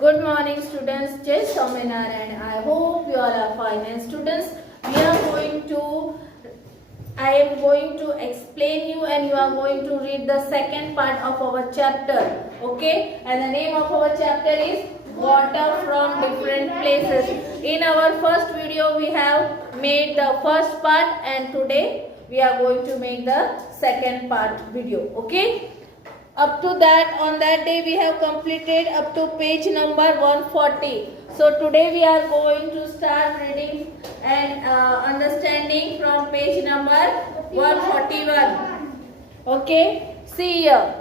Good morning students, Jai Swaminarayan. I hope you all are fine. And students, I am going to explain you and you are going to read the second part of our chapter. Okay? And the name of our chapter is Water from Different Places. In our first video we have made the first part and today we are going to make the second part video. Okay? Up to that, on that day we have completed up to page number 140. So today we are going to start reading and understanding from page number 141. Okay, see here.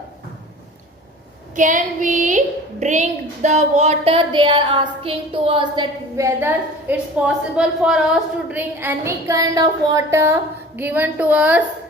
Can we drink the water? They are asking to us that whether it's possible for us to drink any kind of water given to us.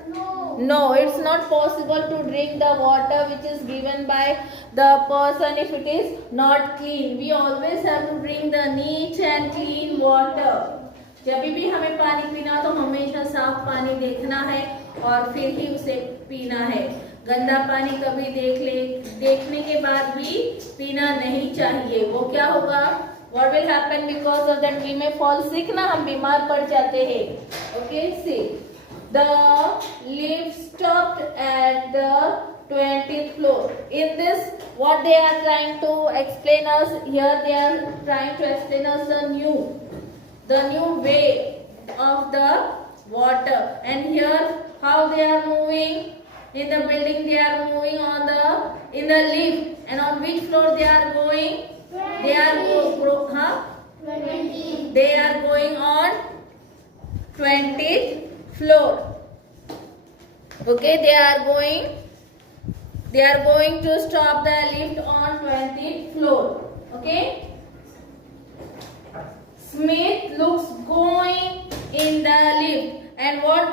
No, it's not possible to drink the water which is given by the person if it is not clean. We always have to drink the neat and clean water. जब भी हमें पानी पीना तो हमेशा साफ पानी देखना है और फिर ही उसे पीना है. गंदा पानी कभी देखने के बाद भी पीना नहीं चाहिए. वो क्या होगा? What will happen because of that we may fall sick ना, हम बीमार पड़ जाते हैं. Okay, see. The lift stopped at the 20th floor. In this, what they are trying to explain us here, they are trying to explain us the new way of the water. And here, how they are moving in the building. They are moving in the lift. And on which floor they are going? 20. They are 20. They are going on 20th floor. Okay, they are going to stop the lift on 20th floor. Okay, Smith looks going in the lift, and what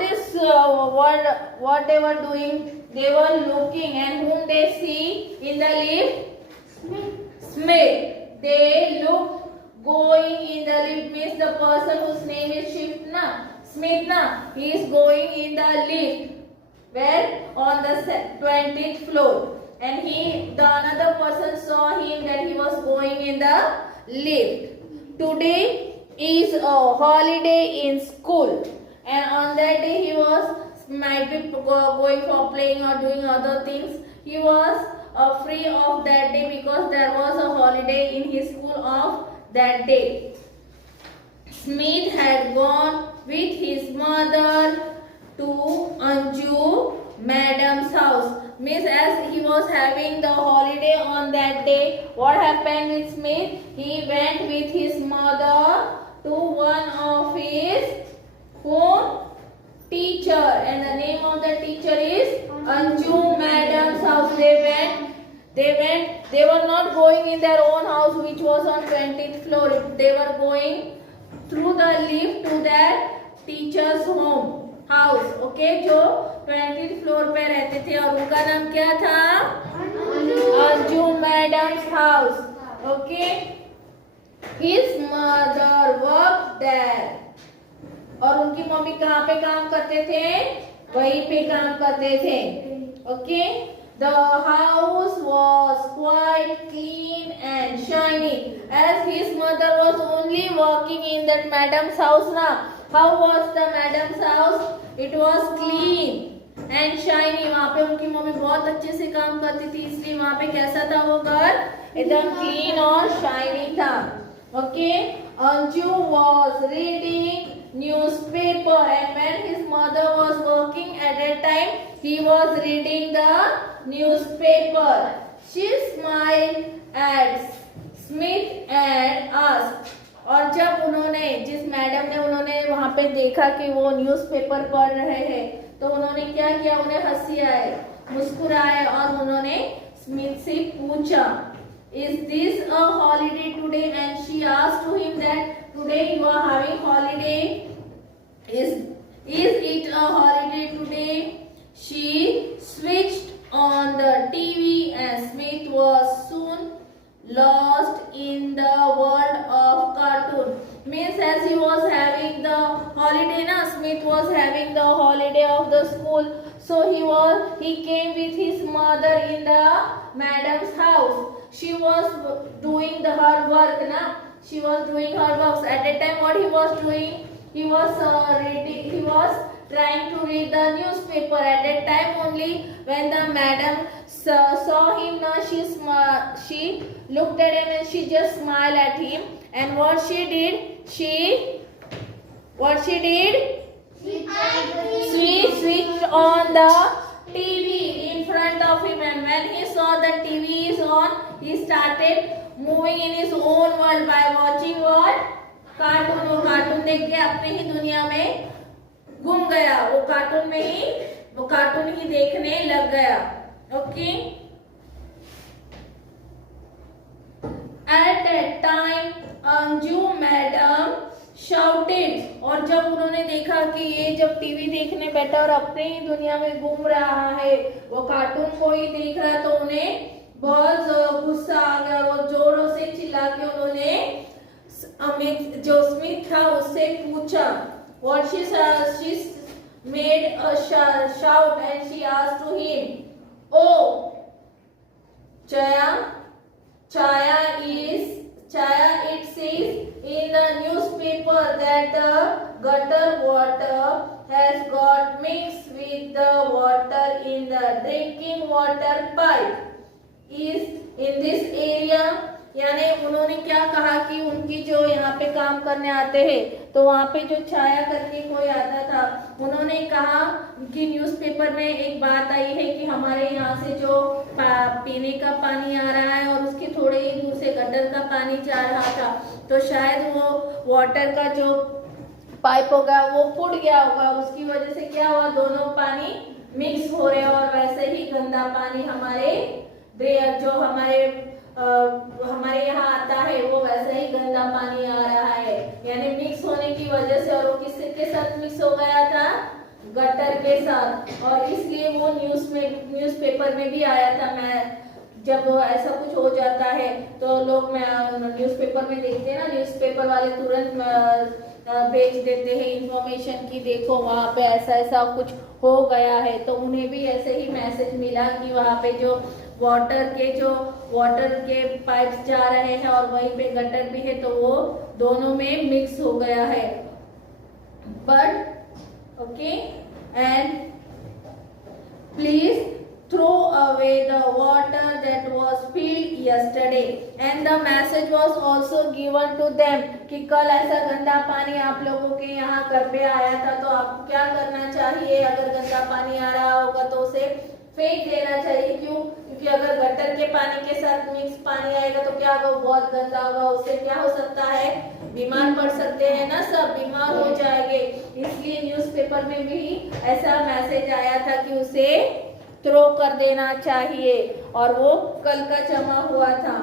they were doing, they were looking, and whom they see in the lift? Smith. They look going in the lift means the person whose name is Smith na, he is going in the lift. Where? On the 20th floor. And the another person saw him that he was going in the lift. Today is a holiday in school. And on that day he might be going for playing or doing other things. He was free of that day because there was a holiday in his school of that day. Smith had gone with his mother to Anju Madam's house. Miss, as he was having the holiday on that day, what happened with Smith? He went with his mother to one of his teacher, and the name of the teacher is Anju Madam's house. They were not going in their own house which was on 20th floor. They were going through the lift to their teacher's house. Okay, जो 20th floor पे रहते थे और उनका नाम क्या था? Anju madams house. Okay, his mother worked there. और उनकी मम्मी कहाँ पे काम करते थे? वहीं पे काम करते थे. Okay, the house was quite clean and shiny. As his mother was only working in that madam's house ना. How was the madam's house? It was clean and shiny. वहाँ पे उनकी मम्मी बहुत अच्छे से काम करती थी, इसलिए वहाँ पे कैसा था वो घर? एकदम clean और shiny था. Okay, Anju was reading newspaper, and when his mother was working at that time, he was reading the newspaper. She smiled at Smith and asked. और जब जिस मैडम ने उन्होंने वहाँ पे देखा कि वो न्यूज़पेपर पढ़ रहे हैं तो उन्होंने क्या किया? उन्हें हंसी आए, मुस्कुराए और उन्होंने स्मिथ से पूछा, Is this a holiday today? And she asked to him that today you are having holiday. Is it a holiday today? She switched on the TV and Smith was soon lost in the world of cartoon. Means as he was having the holiday na, Smith was having the holiday of the school, so he came with his mother in the madam's house. she was doing her work na, she was doing her works. At that time what he was doing, he was reading, he was trying to read the newspaper. At that time only when the madam saw him na, she looked at him and she just smiled at him. And what she did, she switched on the TV in front of him, and when he saw the TV is on, he started moving in his own world by watching what? Cartoon. वो cartoon देख के अपने ही दुनिया में गुम गया, वो cartoon ही देखने लग गया. Okay. At that time Anju madam shouted, और जब उन्होंने देखा कि ये जब टीवी देखने बैठा और अपने ही दुनिया में घूम रहा है, वो कार्टून को ही देख रहा, तो उन्हें बहुत गुस्सा आ गया. वो जोरों से चिल्ला के उन्होंने जो स्मिथ था उससे पूछा. What she made a shout and she asked to him, "Oh, Chaya, it says in the newspaper that the gutter water has got mixed with the water in the drinking water pipe is in this area." यानी उन्होंने क्या कहा कि उनकी जो यहाँ पे काम करने आते हैं, तो वहाँ पे जो छाया करके कोई आता था, उन्होंने कहा कि न्यूज़पेपर में एक बात आई है कि हमारे यहाँ से जो पीने का पानी आ रहा है और उसके थोड़े ही दूर से गटर का पानी जा रहा था, तो शायद वो वाटर का जो पाइप होगा वो फूट गया होगा, उसकी वजह से क्या हुआ, दोनों पानी मिक्स हो रहे और वैसे ही गंदा पानी हमारे यहाँ आता है, वो वैसे ही गंदा पानी आ रहा है. यानी मिक्स होने की वजह से, और वो किसके साथ मिक्स हो गया था, गटर के साथ, और इसलिए वो न्यूज़पेपर में भी आया था. मैं जब ऐसा कुछ हो जाता है तो लोग न्यूज़पेपर में देखते हैं ना, न्यूज़पेपर वाले तुरंत भेज देते हैं इंफॉर्मेशन की देखो वहाँ पे ऐसा कुछ हो गया है. तो उन्हें भी ऐसे ही मैसेज मिला कि वहाँ पे जो वाटर के पाइप्स जा रहे हैं और वहीं पे गटर भी है, तो वो दोनों में मिक्स हो गया है. But okay, and please throw away the water that was filled yesterday. And the message was also given to them कि कल ऐसा गंदा पानी आप लोगों के यहाँ घर पे आया था, तो आपको क्या करना चाहिए, अगर गंदा पानी आ रहा होगा तो उसे फेंक देना चाहिए. क्यों? क्योंकि अगर गटर के पानी के साथ मिक्स पानी आएगा तो क्या होगा, बहुत गंदा होगा, उससे क्या हो सकता है, बीमार पड़ सकते हैं ना, सब बीमार हो जाएंगे. इसलिए न्यूज़पेपर में भी ऐसा मैसेज आया था कि उसे थ्रो कर देना चाहिए, और वो कल का जमा हुआ था.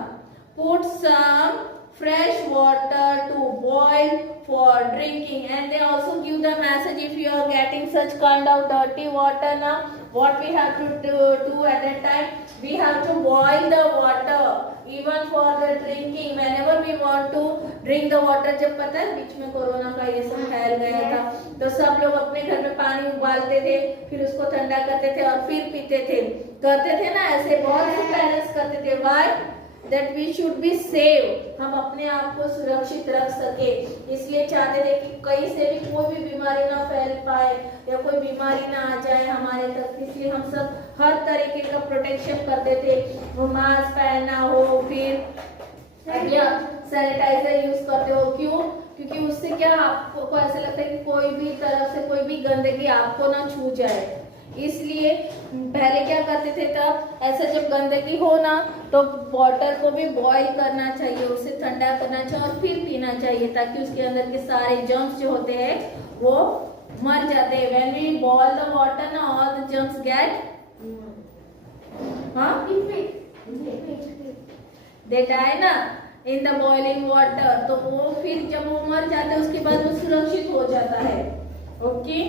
Put some fresh water to boil for drinking. And they also give the message, if you are getting such kind of dirty water now, what we have to do at that time, we have to boil the water even for the drinking. Whenever we want to drink the water, जब पता है बीच में corona का ये सब फैल गया था, तो सब लोग अपने घर में पानी उबालते थे, फिर उसको ठंडा करते थे और फिर पीते थे, करते थे ना, ऐसे बहुत से पेरेंट्स करते थे. Why? That we should be safe, हम अपने आप को सुरक्षित रख सके, इसलिए चाहते थे कि कहीं से भी कोई भी बीमारी ना फैल पाए या कोई बीमारी ना आ जाए हमारे तक. इसलिए हम सब हर तरीके का प्रोटेक्शन करते थे, वो मास्क पहनना हो, फिर सैनिटाइजर यूज करते हो. क्यों? क्योंकि उससे क्या आपको ऐसा लगता है कि कोई भी तरफ से कोई भी गंदगी आपको ना छू जाए. इसलिए पहले क्या करते थे, तब ऐसा जब गंदगी हो ना, तो वाटर को भी बॉईल करना चाहिए, उसे ठंडा करना चाहिए और फिर पीना चाहिए, ताकि उसके अंदर के सारे जर्म्स जो होते हैं वो मर जाते हैं. When we boil the water ना, all the germs get they die ना इन द बॉइलिंग वाटर, तो वो फिर जब वो मर जाते हैं उसके बाद वो सुरक्षित हो जाता है. Okay.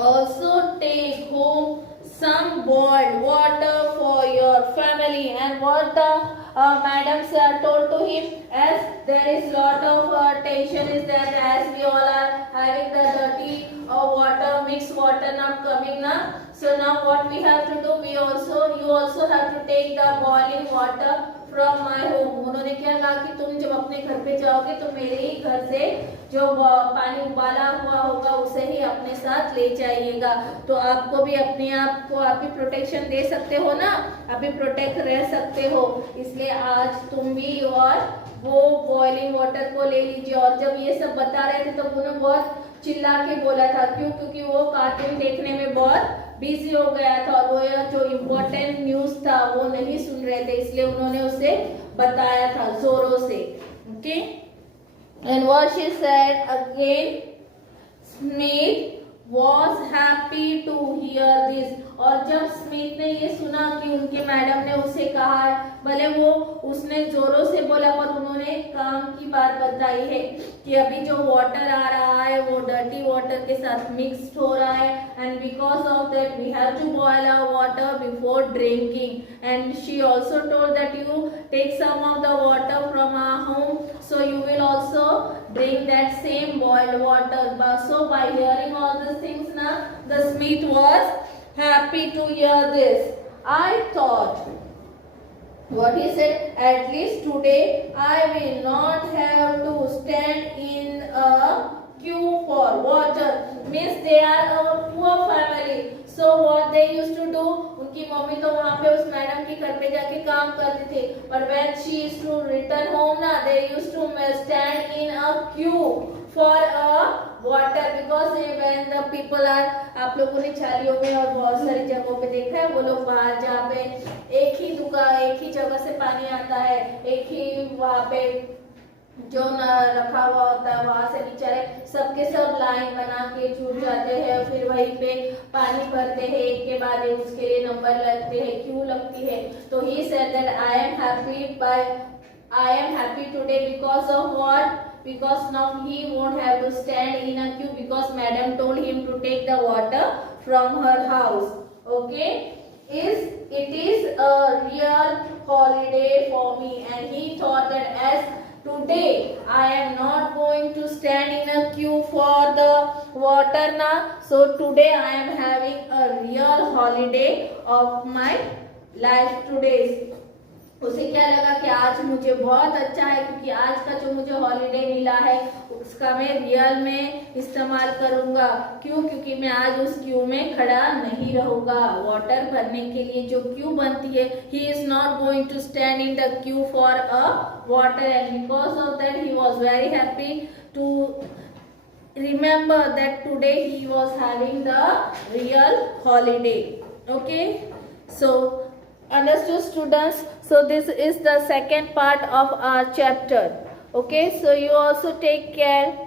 Also take home some boiled water for your family. And what madams told to him, as there is lot of tension is that as we all are having the dirty water, mixed water not coming now, so now what we have to do, you also have to take the boiling water from my home. उन्होंने क्या कहा कि तुम जब अपने घर पे जाओगे तो मेरे ही घर से जो पानी उबाला हुआ होगा उसे ही अपने साथ ले जाइएगा। तो आपको भी अपने आप को आप भी प्रोटेक्शन दे सकते हो ना, आप भी प्रोटेक्ट रह सकते हो, इसलिए आज तुम भी और वो बॉइलिंग वाटर को ले लीजिए। और जब ये सब बता रहे थे तो उन्होंने बहुत चिल्ला के बोला था, क्यों? क्योंकि वो कार्टून देखने में बहुत बिजी हो गया था और वो जो इम्पोर्टेंट न्यूज था वो नहीं सुन रहे थे, इसलिए उन्होंने उसे बताया था जोरों से। Okay, and what she said again, Smith was happy to hear this। और जब स्मिथ ने ये सुना कि उनके मैडम ने उसे कहा, भले वो उसने जोरों से बोला पर उन्होंने काम की बात बताई है कि अभी जो वाटर आ रहा है वो डर्टी वाटर के साथ मिक्स्ड हो रहा है, and because of that we have to boil our water before drinking. And she also told that you take some of the water from our home, so you will also drink that same boiled water. So by hearing all these things now, the Smith was happy to hear this. I thought, what he said, at least today I will not have to stand in a queue for water. Means they are a poor family, so what they used to do, उनकी mummy तो वहाँ पे उस madam के घर पे जाके काम करते थे, पर when she used to return home ना, they used to stand in a queue for a water, because when the people are, आप लोगों ने छालियों में और बहुत सारी जगहों पे देखा है, वो लोग बाहर जहाँ पे एक ही दुकान एक ही जगह से पानी आता है, एक ही वहाँ पे जो न रखा हुआ होता है, वहां से बेचारे सबके सब लाइन बना के जुट जाते हैं, फिर वहीं पे पानी भरते हैं, एक के बाद एक उसके लिए नंबर लगते हैं, क्यों लगती है। तो he said that I am happy today because of what, because now he won't have to stand in a queue because madam told him to take the water from her house. Okay, it is a real holiday for me, and he thought that as today I am not going to stand in a queue for the water now, so today I am having a real holiday of my life today. उसे क्या लगा कि आज मुझे बहुत अच्छा है, क्योंकि आज का जो मुझे हॉलीडे मिला है उसका मैं रियल में इस्तेमाल करूंगा। क्यों? क्योंकि मैं आज उस क्यू में खड़ा नहीं रहूंगा। वाटर भरने के लिए जो क्यू बनती है, he is not going to stand in the queue for a water, and because of that he was very happy to remember that today he was having the real holiday. Okay, so understood students, so this is the second part of our chapter. Okay, so you also take care.